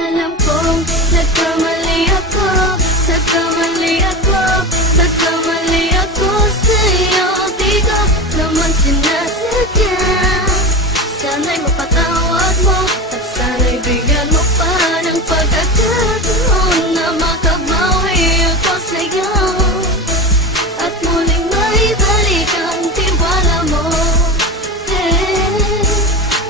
Alam kong nagkamali ako, nagkamali ako, nagkamali ako sa'yo. Di ko naman sinasadya. Sana'y mapatawad mo at sana'y bigyan mo pa ng pagkakataon na makabawi ako sa'yo at muling maibalik ang tiwala mo.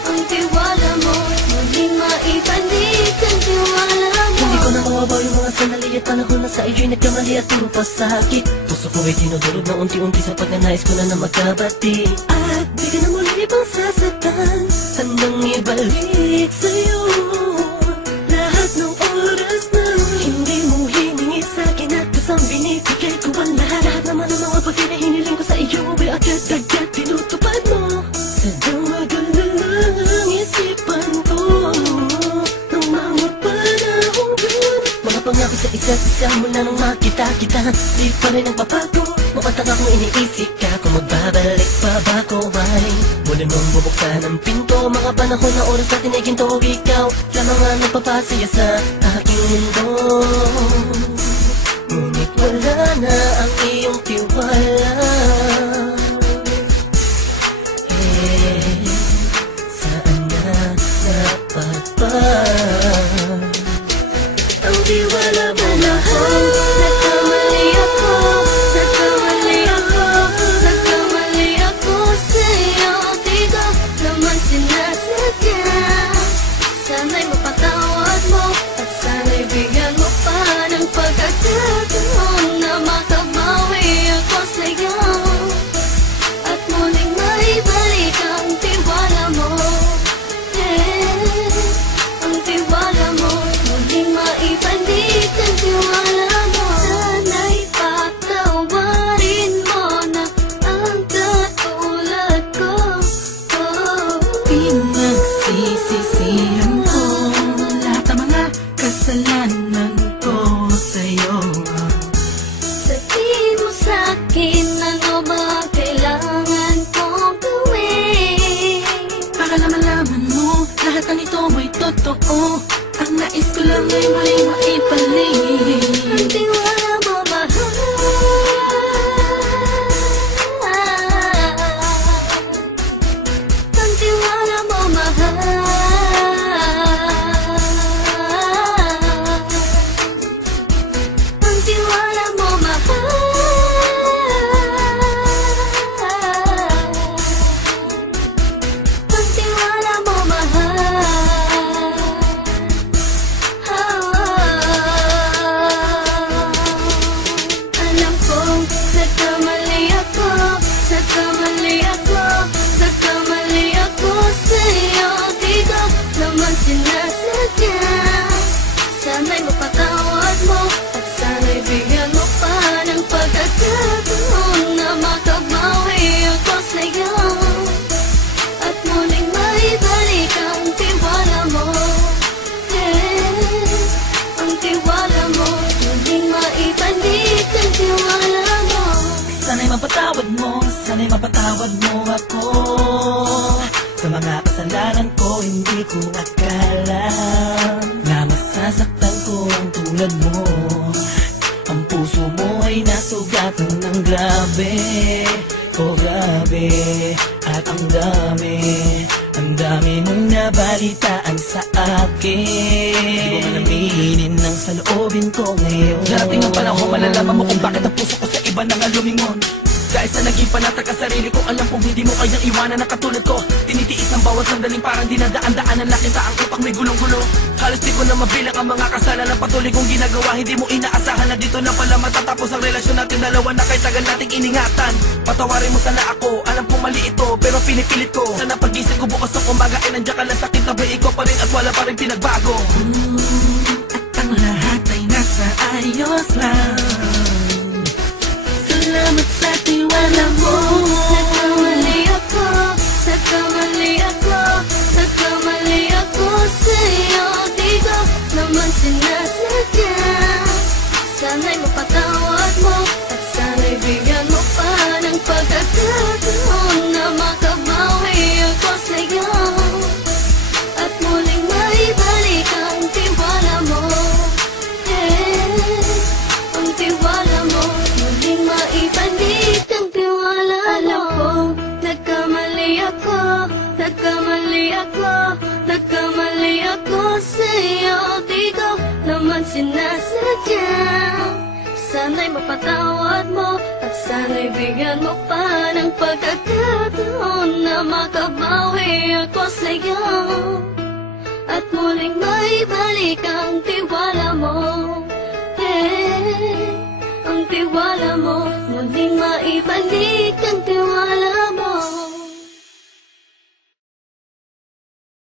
Ang tiwala mo, muling maibalik ang tiwala mo. Hindi ko na mawabaw yung mga sandali at panahon na sa iyo'y nagkamali at puro pasakit. Puso ko ay dinudulog na unti-unti sa pagnanais ko na magkabati. At di ka na muli pang sasaktan, handang ibalik sa'yo lahat ng oras na hindi mo hiningi sa'kin at kasang binibigay ko ang lahat. Lahat naman ng mga bagay na hiniling ko sa iyo ay agad-agad tinutupad mo. Sadyang magalang isipan ko ng mga panahong yun. Mga pangako sa isa't isa mula nung makita kita, di pa rin nagbabago. Mukatang akong iniisip ka kung magbabalik pa ba ko ay muli mong bubuksan ang pinto. Mga panahon na oras natin ay ginto. Ikaw lamang ang nagpapasaya sa aking mundo. Ngunit wala na ang iyong tiwala. Saan na napagpa ang tiwala mo mahal? Nagkamali ako, nagkamali ako, nagkamali ako sa'yo. Di ko naman sinasadya. Sana'y mapatawad mo at sana'y bigyan mo pa ng pagkakataon na makabawi ako sa'yo at muling maibalik ang tiwala mo. Ang tiwala mo, muling maibalik ang tiwala mo. Sana'y patawarin mo na ang katulad ko. Pinagsisisihan ko lahat ng mga kasalanan ko sa'yo. Sabihin mo sa'kin ano ba kailangan kong gawin Para na malaman mo lahat ng ito ay totoo. Ang nais ko lang ay muling maibalik ang tiwala mo, mahal. Ang tiwala mo, mahal. Ang tiwala mo, mahal. Ang tiwala mo, mahal. Alam kong nagkamali ako, nagkamali ako, nagkamali ako sa'yo. Di ko naman sinasadya. Sana'y mapatawad mo at sana'y bigyan mo pa ng pagkakataon na makabawi ako sa'yo at muling maibalik ang tiwala mo. Ang tiwala mo, muling maibalik ang tiwala mo. Sana'y mapatawad mo, sana'y mapatawad mo ako sa mga kasalanan ko. Hindi ko akala na masasaktan ko ang tulad mo. Ang puso mo ay nasugatan ng grabe, oh grabe. At ang dami mong nabalitaan sa akin. Di mo man aminin ang saloobin ko ngayon. Darating ang panahon, malalaman mo kung bakit ang puso ko sa iba nang lumingon. Dahil sa naging panatag ka sarili ko, alam kong hindi mo kayang iwanan na katulad ko. Tinitiis ang bawat sandaling parang dinadaan-daanan. Nakita ang utak may gulong-gulo. Halos di ko na mabilang ang mga kasalanan patuloy kong ginagawa. Hindi mo inaasahan na dito na pala matatapos ang relasyon natin dalawa na kahit tagal nating iningatan. Patawarin mo sana ako, alam kong mali ito pero pinipilit ko. Sana pag-isip ko bukas ng umaga ay nandiyan ka lang sa akin, tabi ko pa rin at wala pa rin pinagbago. At ang lahat ay nasa ayos lang. Salamat sa tiwala mo. Nagkamali ako, nagkamali ako, nagkamali ako sa'yo. Di ko naman sinasadya. Sana'y mapatawad mo at sana'y bigyan mo pa ng pagkakataon na makabawi ako sa'yo at muling maibalik ang tiwala sa'yo, di ko naman sinasadya. Sana'y mapatawad mo at sana'y bigyan mo pa ng pagkakataon na makabawi ako sa'yo at muling maibalik ang tiwala mo. Ang tiwala mo muling maibalik.